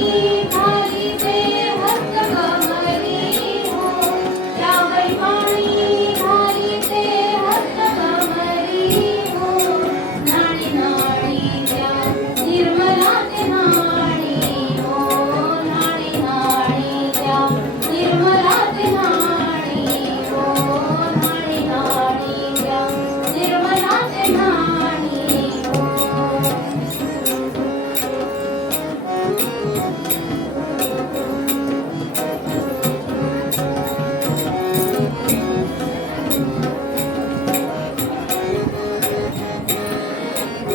you.